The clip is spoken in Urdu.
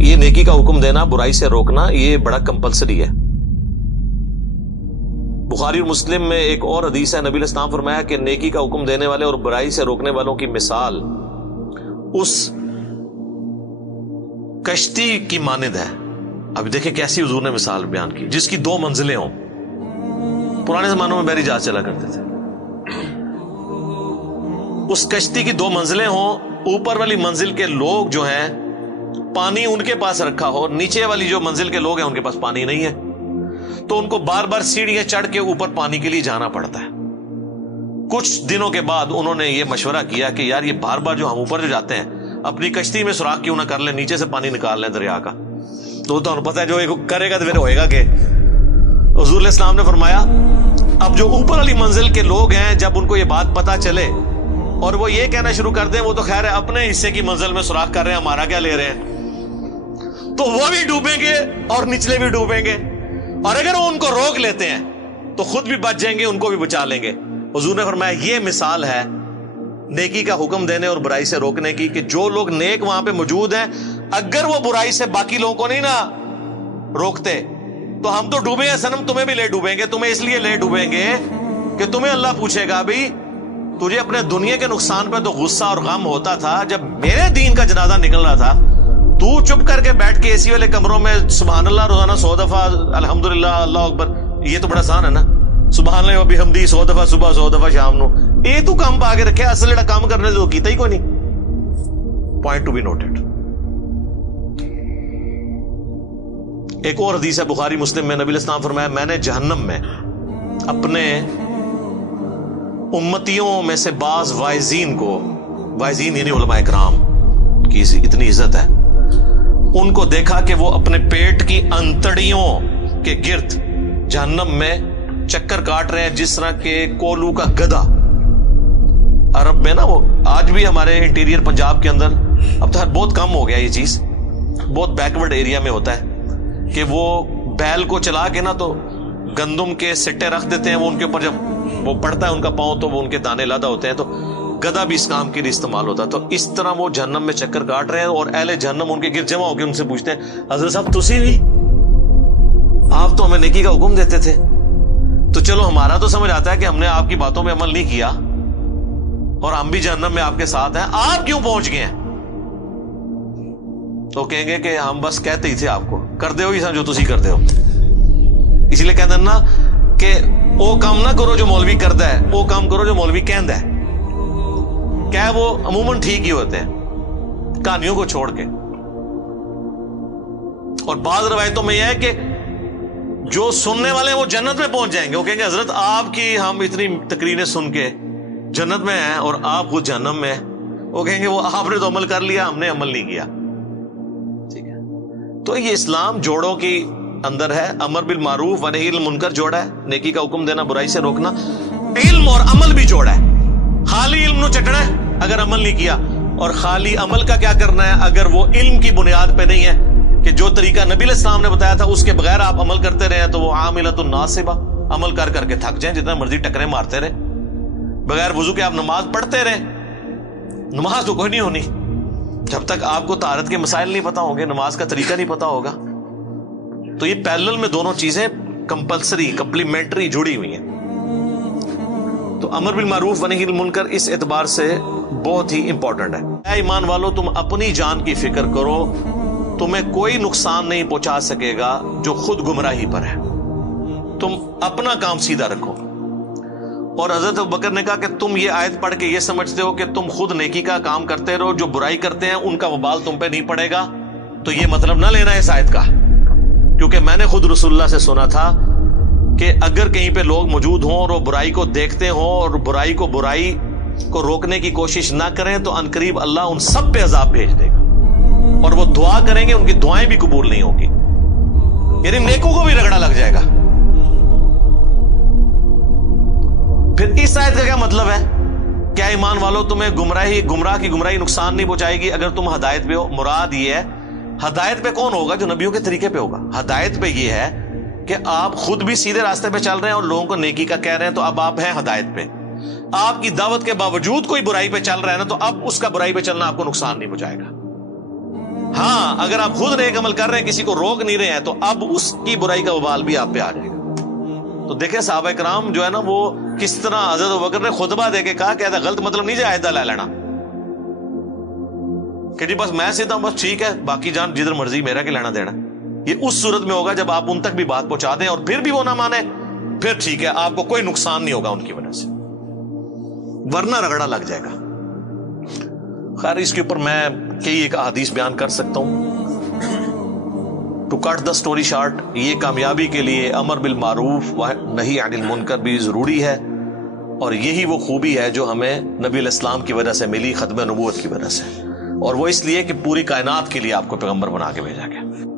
یہ نیکی کا حکم دینا، برائی سے روکنا، یہ بڑا کمپلسری ہے۔ بخاری اور مسلم میں ایک اور حدیث ہے، نبی علیہ السلام فرمایا کہ نیکی کا حکم دینے والے اور برائی سے روکنے والوں کی مثال اس کشتی کی مانند ہے۔ اب دیکھیں کیسی حضور نے مثال بیان کی، جس کی 2 منزلیں ہوں۔ پرانے زمانوں میں بحری جہاز چلا کرتے تھے، اس کشتی کی 2 منزلیں ہوں، اوپر والی منزل کے لوگ جو ہیں پانی ان کے پاس رکھا ہو، نیچے والی جو منزل کے لوگ ہیں ان کے پاس پانی نہیں ہے، تو ان کو بار بار سیڑھیاں چڑھ کے اوپر پانی کے لیے جانا پڑتا ہے۔ کچھ دنوں کے بعد انہوں نے یہ مشورہ کیا کہ یار یہ بار بار جو ہم اوپر جو جاتے ہیں اپنی کشتی میں سوراخ کیوں نہ کر لیں، نیچے سے پانی نکال لیں دریا کا، تو انہیں پتہ ہے جو کرے گا تو پھر ہوئے گا کہ۔ حضور علیہ السلام نے فرمایا اب جو اوپر والی منزل کے لوگ ہیں جب ان کو یہ بات پتہ چلے اور وہ یہ کہنا شروع کر دیں وہ تو خیر ہے اپنے حصے کی منزل میں سوراخ کر رہے ہیں، ہمارا کیا لے رہے ہیں، تو وہ بھی ڈوبیں گے اور نچلے بھی ڈوبیں گے، اور اگر وہ ان کو روک لیتے ہیں تو خود بھی بچ جائیں گے، ان کو بھی بچا لیں گے۔ حضور نے فرمایا یہ مثال ہے نیکی کا حکم دینے اور برائی سے روکنے کی، کہ جو لوگ نیک وہاں پہ موجود ہیں اگر وہ برائی سے باقی لوگوں کو نہیں نہ روکتے تو ہم تو ڈوبے ہیں صنم، تمہیں بھی لے ڈوبیں گے، تمہیں اس لیے لے ڈوبیں گے کہ تمہیں اللہ پوچھے گا بھئی تجھے اپنے دنیا کے نقصان پہ تو غصہ اور غم ہوتا تھا، جب میرے دین کا جنازہ نکل رہا تھا تو چپ کر کے بیٹھ کے اسی والے کمروں میں سبحان اللہ روزانہ 100 دفعہ الحمدللہ اللہ اکبر، یہ تو بڑا آسان ہے نا، سبحان اللہ و بحمدی 100 دفعہ صبح 100 دفعہ شام نو، یہ تو کام پا کے رکھے، اصل جڑا کام کرنے تو کیتا ہی کوئی نہیں۔ Point to be noted. ایک اور حدیث ہے بخاری مسلم میں، نبی علیہ السلام فرمایا میں نے جہنم میں اپنے امتیوں میں سے بعض واعظین کو، واعظین یعنی علماء اکرام کی اتنی عزت ہے، ان کو دیکھا کہ وہ اپنے پیٹ کی انتڑیوں کے گرد جہنم میں چکر کاٹ رہے ہیں جس طرح کہ کولو کا گدھا۔ عرب میں نا وہ آج بھی ہمارے انٹیریئر پنجاب کے اندر اب تو بہت کم ہو گیا یہ چیز، بہت بیکورڈ ایریا میں ہوتا ہے کہ وہ بیل کو چلا کے نا تو گندم کے سٹے رکھ دیتے ہیں، وہ ان کے اوپر جب وہ پڑتا ہے ان کا پاؤں تو وہ ان کے دانے لادا ہوتے ہیں، تو گدھا بھی اس کام کے لیے استعمال ہوتا ہے۔ تو اس طرح وہ جہنم میں چکر کاٹ رہے ہیں اور اہل جہنم ان کے گرد جمع ہو کے ان سے پوچھتے ہیں حضرت صاحب تسی بھی، آپ تو ہمیں نیکی کا حکم دیتے تھے، تو چلو ہمارا تو سمجھ آتا ہے کہ ہم نے آپ کی باتوں پہ عمل نہیں کیا اور ہم بھی جہنم میں آپ کے ساتھ ہیں، آپ کیوں پہنچ گئے ہیں؟ تو کہیں گے کہ ہم بس کہتے ہی تھے آپ کو، کر دے ہو یہ جو تسی کر دے ہو، اسی لیے کہتے ہیں نا کہ وہ کام نہ کرو جو مولوی کرتا ہے، وہ کام کرو جو مولوی کہندا ہے، کیا وہ عموماً ٹھیک ہی ہوتے ہیں کہانیوں کو چھوڑ کے۔ اور بعض روایتوں میں یہ ہے کہ جو سننے والے ہیں وہ جنت میں پہنچ جائیں گے، وہ کہیں گے حضرت آپ کی ہم اتنی تقریریں سن کے جنت میں ہیں اور آپ خود جہنم میں ہیں، وہ کہیں گے وہ آپ نے تو عمل کر لیا، ہم نے عمل نہیں کیا۔ ٹھیک ہے، تو یہ اسلام جوڑوں کی اندر ہے، امر بالمعروف و نہی عن المنکر جوڑا ہے، نیکی کا حکم دینا برائی سے روکنا، علم اور عمل بھی جوڑا ہے، خالی علم نو چٹنا ہے اگر عمل نہیں کیا، اور خالی عمل کا کیا کرنا ہے اگر وہ علم کی بنیاد پہ نہیں ہے کہ جو طریقہ نبی علیہ السلام نے بتایا تھا اس کے بغیر آپ عمل کرتے رہے تو وہ عاملۃ ناصبہ، عمل کر کر کے تھک جائیں، جتنا مرضی ٹکرے مارتے رہے، بغیر وضو کے آپ نماز پڑھتے رہے، نماز تو کوئی نہیں ہونی جب تک آپ کو طہارت کے مسائل نہیں پتا ہوں گے، نماز کا طریقہ نہیں پتا ہوگا۔ تو یہ پیرلل میں دونوں چیزیں کمپلسری کمپلیمنٹری جڑی ہوئی ہیں۔ تو امر بالمعروف و نہی عن المنکر اس اعتبار سے بہت ہی امپورٹنٹ ہے۔ اے ایمان والو تم اپنی جان کی فکر کرو، تمہیں کوئی نقصان نہیں پہنچا سکے گا جو خود گمراہی پر ہے، تم اپنا کام سیدھا رکھو۔ اور حضرت ابوبکر نے کہا کہ تم یہ آیت پڑھ کے یہ سمجھتے ہو کہ تم خود نیکی کا کام کرتے رہو، جو برائی کرتے ہیں ان کا وبال تم پہ نہیں پڑے گا، تو یہ مطلب نہ لینا ہے اس آیت کا، کیونکہ میں نے خود رسول اللہ سے سنا تھا کہ اگر کہیں پہ لوگ موجود ہوں اور وہ برائی کو دیکھتے ہوں اور برائی کو روکنے کی کوشش نہ کریں تو عنقریب اللہ ان سب پہ عذاب بھیج دے گا، اور وہ دعا کریں گے ان کی دعائیں بھی قبول نہیں ہوگی، یعنی نیکوں کو بھی رگڑا لگ جائے گا۔ پھر اس آیت کا کیا مطلب ہے؟ کیا ایمان والو تمہیں گمراہ کی گمراہی نقصان نہیں پہنچائے گی اگر تم ہدایت پہ ہو؟ مراد یہ ہے ہدایت پہ کون ہوگا؟ جو نبیوں کے طریقے پہ ہوگا۔ ہدایت پہ یہ ہے کہ آپ خود بھی سیدھے راستے پہ چل رہے ہیں اور لوگوں کو نیکی کا کہہ رہے ہیں، تو اب آپ ہیں ہدایت پہ۔ آپ کی دعوت کے باوجود کوئی برائی پہ چل رہا ہے نا، تو اب اس کا برائی پہ چلنا آپ کو نقصان نہیں پہنچائے گا۔ ہاں اگر آپ خود نیک عمل کر رہے ہیں، کسی کو روک نہیں رہے ہیں، تو اب اس کی برائی کا وبال بھی آپ پہ آ جائے گا۔ تو دیکھیں صحابہ کرام جو ہے نا وہ کس طرح حضرت ابوبکر نے خطبہ دے کے کہا کہ ایسا غلط مطلب نہیں جائے لے لینا کہ جی بس میں سیدھا بس ٹھیک ہے، باقی جان جدھر مرضی، میرا کہ لینا دینا۔ یہ اس صورت میں ہوگا جب آپ ان تک بھی بات پہنچا دیں اور پھر بھی وہ نہ مانے، پھر ٹھیک ہے، آپ کو کوئی نقصان نہیں ہوگا ان کی وجہ سے، ورنہ رگڑا لگ جائے گا۔ خیر اس کے اوپر میں کئی ایک احادیث بیان کر سکتا ہوں۔ To cut the story short, یہ کامیابی کے لیے امر بالمعروف و نہی عن المنکر بھی ضروری ہے، اور یہی وہ خوبی ہے جو ہمیں نبی علیہ السلام کی وجہ سے ملی، ختم نبوت کی وجہ سے، اور وہ اس لیے کہ پوری کائنات کے لیے آپ کو پیغمبر بنا کے بھیجا گیا۔